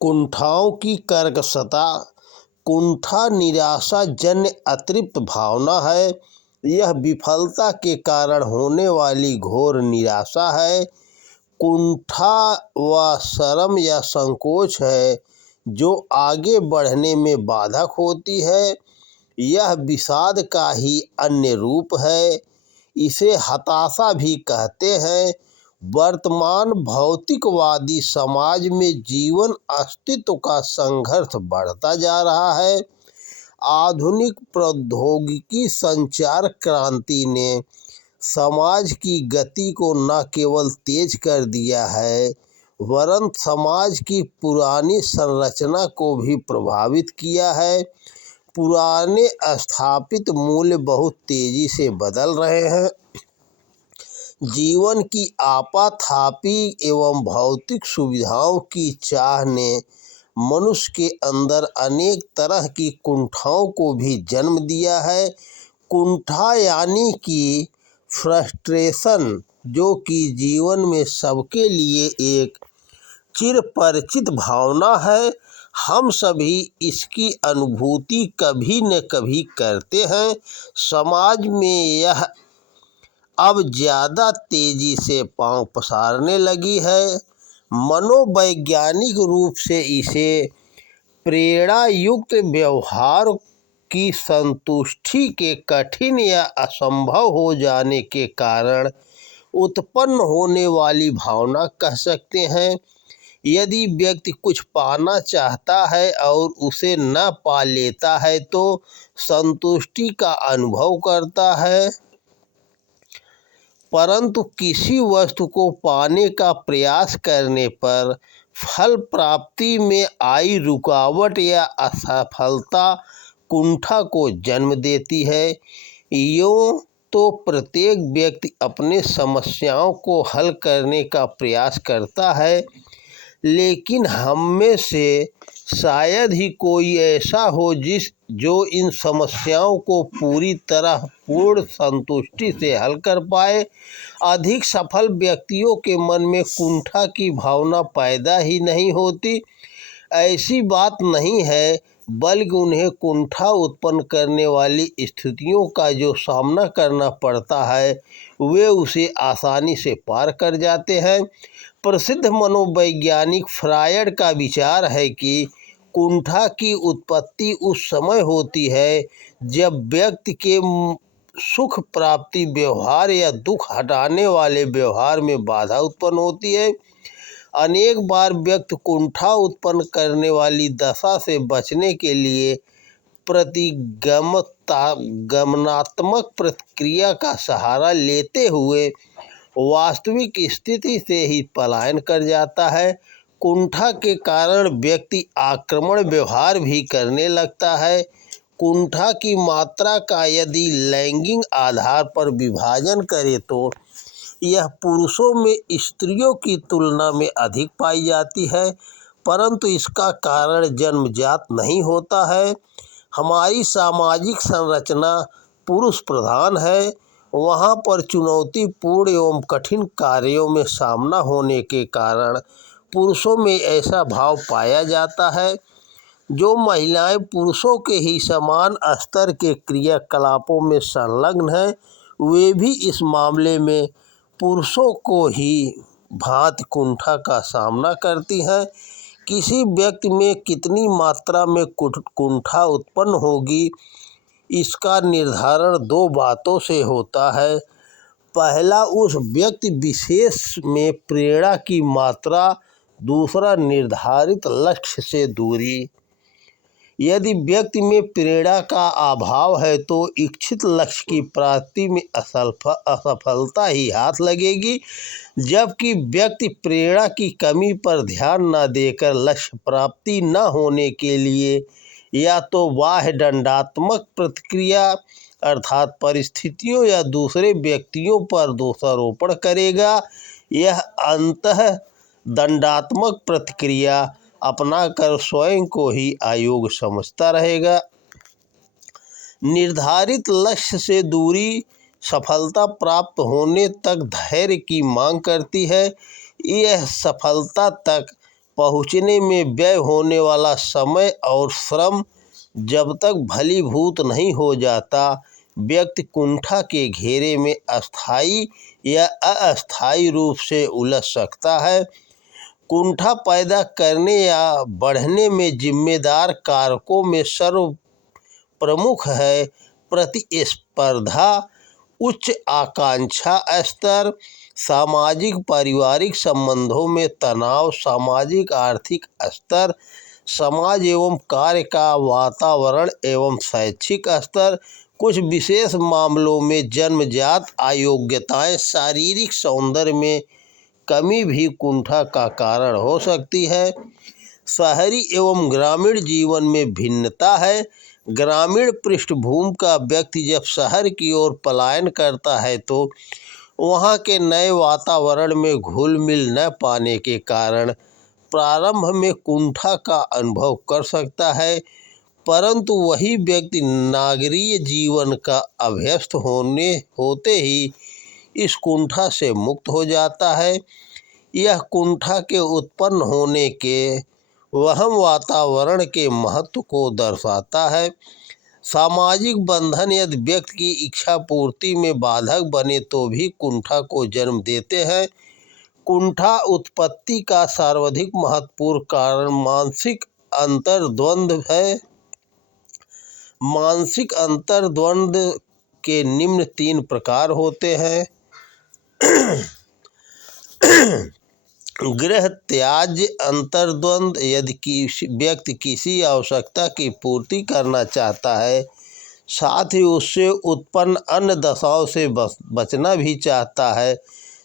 कुंठाओं की कर्कशता। कुंठा निराशाजन्य अतृप्त भावना है। यह विफलता के कारण होने वाली घोर निराशा है। कुंठा व शर्म या संकोच है जो आगे बढ़ने में बाधक होती है। यह विषाद का ही अन्य रूप है। इसे हताशा भी कहते हैं। वर्तमान भौतिकवादी समाज में जीवन अस्तित्व का संघर्ष बढ़ता जा रहा है। आधुनिक प्रौद्योगिकी संचार क्रांति ने समाज की गति को न केवल तेज कर दिया है वरन समाज की पुरानी संरचना को भी प्रभावित किया है। पुराने स्थापित मूल्य बहुत तेजी से बदल रहे हैं। जीवन की आपाधापी एवं भौतिक सुविधाओं की चाह ने मनुष्य के अंदर अनेक तरह की कुंठाओं को भी जन्म दिया है। कुंठा यानी कि फ्रस्ट्रेशन, जो कि जीवन में सबके लिए एक चिरपरिचित भावना है। हम सभी इसकी अनुभूति कभी न कभी करते हैं। समाज में यह अब ज़्यादा तेजी से पांव पसारने लगी है। मनोवैज्ञानिक रूप से इसे प्रेरणायुक्त व्यवहार की संतुष्टि के कठिन या असंभव हो जाने के कारण उत्पन्न होने वाली भावना कह सकते हैं। यदि व्यक्ति कुछ पाना चाहता है और उसे न पा लेता है तो संतुष्टि का अनुभव करता है, परंतु किसी वस्तु को पाने का प्रयास करने पर फल प्राप्ति में आई रुकावट या असफलता कुंठा को जन्म देती है। यूँ तो प्रत्येक व्यक्ति अपने समस्याओं को हल करने का प्रयास करता है, लेकिन हम में से शायद ही कोई ऐसा हो जो इन समस्याओं को पूरी तरह पूर्ण संतुष्टि से हल कर पाए। अधिक सफल व्यक्तियों के मन में कुंठा की भावना पैदा ही नहीं होती। ऐसी बात नहीं है, बल्कि उन्हें कुंठा उत्पन्न करने वाली स्थितियों का जो सामना करना पड़ता है वे उसे आसानी से पार कर जाते हैं। प्रसिद्ध मनोवैज्ञानिक फ्रायड का विचार है कि कुंठा की उत्पत्ति उस समय होती है जब व्यक्ति के सुख प्राप्ति व्यवहार या दुख हटाने वाले व्यवहार में बाधा उत्पन्न होती है। अनेक बार व्यक्ति कुंठा उत्पन्न करने वाली दशा से बचने के लिए प्रतिगमनात्मक प्रतिक्रिया का सहारा लेते हुए वास्तविक स्थिति से ही पलायन कर जाता है। कुंठा के कारण व्यक्ति आक्रमण व्यवहार भी करने लगता है। कुंठा की मात्रा का यदि लैंगिक आधार पर विभाजन करें तो यह पुरुषों में स्त्रियों की तुलना में अधिक पाई जाती है, परंतु इसका कारण जन्मजात नहीं होता है। हमारी सामाजिक संरचना पुरुष प्रधान है। वहाँ पर चुनौतीपूर्ण एवं कठिन कार्यों में सामना होने के कारण पुरुषों में ऐसा भाव पाया जाता है। जो महिलाएं पुरुषों के ही समान स्तर के क्रियाकलापों में संलग्न हैं वे भी इस मामले में पुरुषों को ही भांति कुंठा का सामना करती हैं। किसी व्यक्ति में कितनी मात्रा में कुंठा उत्पन्न होगी इसका निर्धारण दो बातों से होता है। पहला, उस व्यक्ति विशेष में प्रेरणा की मात्रा। दूसरा, निर्धारित लक्ष्य से दूरी। यदि व्यक्ति में प्रेरणा का अभाव है तो इच्छित लक्ष्य की प्राप्ति में असफलता ही हाथ लगेगी, जबकि व्यक्ति प्रेरणा की कमी पर ध्यान न देकर लक्ष्य प्राप्ति न होने के लिए या तो बाह्य दंडात्मक प्रतिक्रिया अर्थात परिस्थितियों या दूसरे व्यक्तियों पर दोषारोपण करेगा। यह अंतः दंडात्मक प्रतिक्रिया अपनाकर स्वयं को ही अयोग्य समझता रहेगा। निर्धारित लक्ष्य से दूरी सफलता प्राप्त होने तक धैर्य की मांग करती है। यह सफलता तक पहुँचने में व्यय होने वाला समय और श्रम जब तक भलीभूत नहीं हो जाता, व्यक्ति कुंठा के घेरे में अस्थायी या अस्थायी रूप से उलझ सकता है। कुंठा पैदा करने या बढ़ने में जिम्मेदार कारकों में सर्व प्रमुख है प्रतिस्पर्धा, उच्च आकांक्षा स्तर, सामाजिक पारिवारिक संबंधों में तनाव, सामाजिक आर्थिक स्तर, समाज एवं कार्य का वातावरण एवं शैक्षिक स्तर। कुछ विशेष मामलों में जन्मजात अयोग्यताएं, शारीरिक सौंदर्य में कमी भी कुंठा का कारण हो सकती है। शहरी एवं ग्रामीण जीवन में भिन्नता है। ग्रामीण पृष्ठभूमि का व्यक्ति जब शहर की ओर पलायन करता है तो वहाँ के नए वातावरण में घुल मिल न पाने के कारण प्रारंभ में कुंठा का अनुभव कर सकता है, परंतु वही व्यक्ति नागरीय जीवन का अभ्यस्त होते ही इस कुंठा से मुक्त हो जाता है। यह कुंठा के उत्पन्न होने के वहम वातावरण के महत्व को दर्शाता है। सामाजिक बंधन यदि व्यक्ति की इच्छा पूर्ति में बाधक बने तो भी कुंठा को जन्म देते हैं। कुंठा उत्पत्ति का सर्वाधिक महत्वपूर्ण कारण मानसिक अंतर्द्वंद है। मानसिक अंतर्द्वंद के निम्न 3 प्रकार होते हैं। गृह त्याज्य अंतर्द्वंद, यदि व्यक्ति किसी आवश्यकता की पूर्ति करना चाहता है, साथ ही उससे उत्पन्न अन्य दशाओं से बचना भी चाहता है,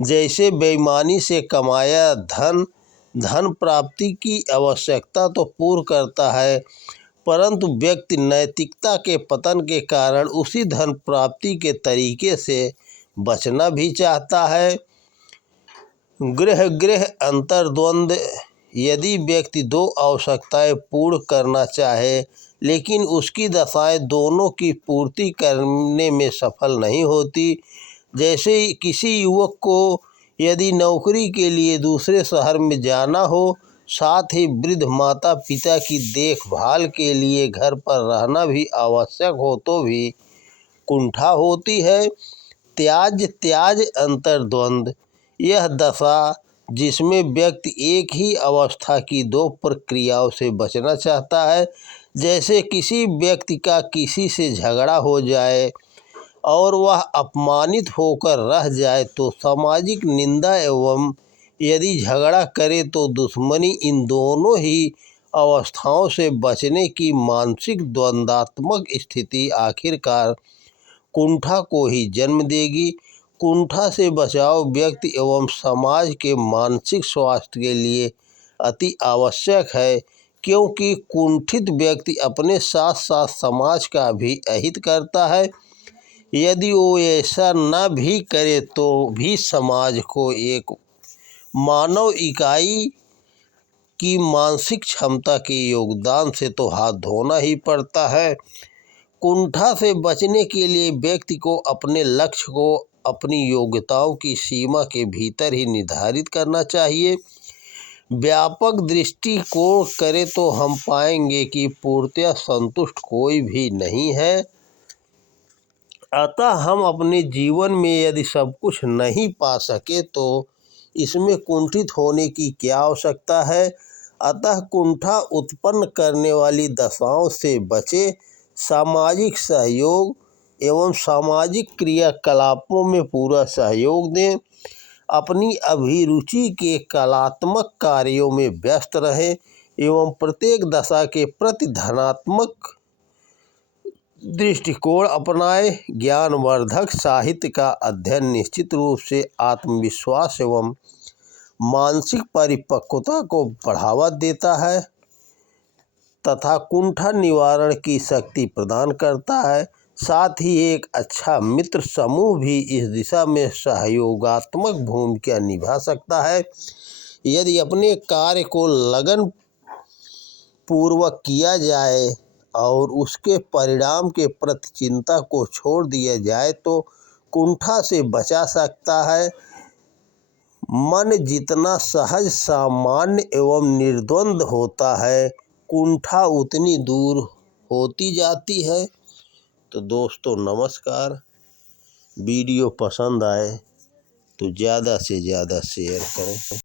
जैसे बेईमानी से कमाया धन प्राप्ति की आवश्यकता तो पूर्ण करता है, परंतु व्यक्ति नैतिकता के पतन के कारण उसी धन प्राप्ति के तरीके से बचना भी चाहता है। गृह अंतर्द्वंद, यदि व्यक्ति 2 आवश्यकताएं पूर्ण करना चाहे लेकिन उसकी दशाएं दोनों की पूर्ति करने में सफल नहीं होती, जैसे किसी युवक को यदि नौकरी के लिए दूसरे शहर में जाना हो, साथ ही वृद्ध माता पिता की देखभाल के लिए घर पर रहना भी आवश्यक हो तो भी कुंठा होती है। त्याज अंतर्द्वंद, यह दशा जिसमें व्यक्ति एक ही अवस्था की 2 प्रक्रियाओं से बचना चाहता है, जैसे किसी व्यक्ति का किसी से झगड़ा हो जाए और वह अपमानित होकर रह जाए तो सामाजिक निंदा एवं यदि झगड़ा करे तो दुश्मनी, इन दोनों ही अवस्थाओं से बचने की मानसिक द्वंद्वात्मक स्थिति आखिरकार कुंठा को ही जन्म देगी। कुंठा से बचाव व्यक्ति एवं समाज के मानसिक स्वास्थ्य के लिए अति आवश्यक है, क्योंकि कुंठित व्यक्ति अपने साथ साथ समाज का भी अहित करता है। यदि वो ऐसा न भी करे तो भी समाज को एक मानव इकाई की मानसिक क्षमता के योगदान से तो हाथ धोना ही पड़ता है। कुंठा से बचने के लिए व्यक्ति को अपने लक्ष्य को अपनी योग्यताओं की सीमा के भीतर ही निर्धारित करना चाहिए। व्यापक दृष्टिकोण करें तो हम पाएंगे कि पूर्णतः संतुष्ट कोई भी नहीं है। अतः हम अपने जीवन में यदि सब कुछ नहीं पा सके तो इसमें कुंठित होने की क्या आवश्यकता है। अतः कुंठा उत्पन्न करने वाली दशाओं से बचे, सामाजिक सहयोग एवं सामाजिक क्रियाकलापों में पूरा सहयोग दें, अपनी अभिरुचि के कलात्मक कार्यों में व्यस्त रहें एवं प्रत्येक दशा के प्रति धनात्मक दृष्टिकोण अपनाएं। ज्ञानवर्धक साहित्य का अध्ययन निश्चित रूप से आत्मविश्वास एवं मानसिक परिपक्वता को बढ़ावा देता है तथा कुंठा निवारण की शक्ति प्रदान करता है। साथ ही एक अच्छा मित्र समूह भी इस दिशा में सहयोगात्मक भूमिका निभा सकता है। यदि अपने कार्य को लगन पूर्वक किया जाए और उसके परिणाम के प्रति चिंता को छोड़ दिया जाए तो कुंठा से बचा सकता है। मन जितना सहज, सामान्य एवं निर्द्वंद होता है, कुंठा उतनी दूर होती जाती है। तो दोस्तों नमस्कार। वीडियो पसंद आए तो ज़्यादा से ज़्यादा शेयर करें।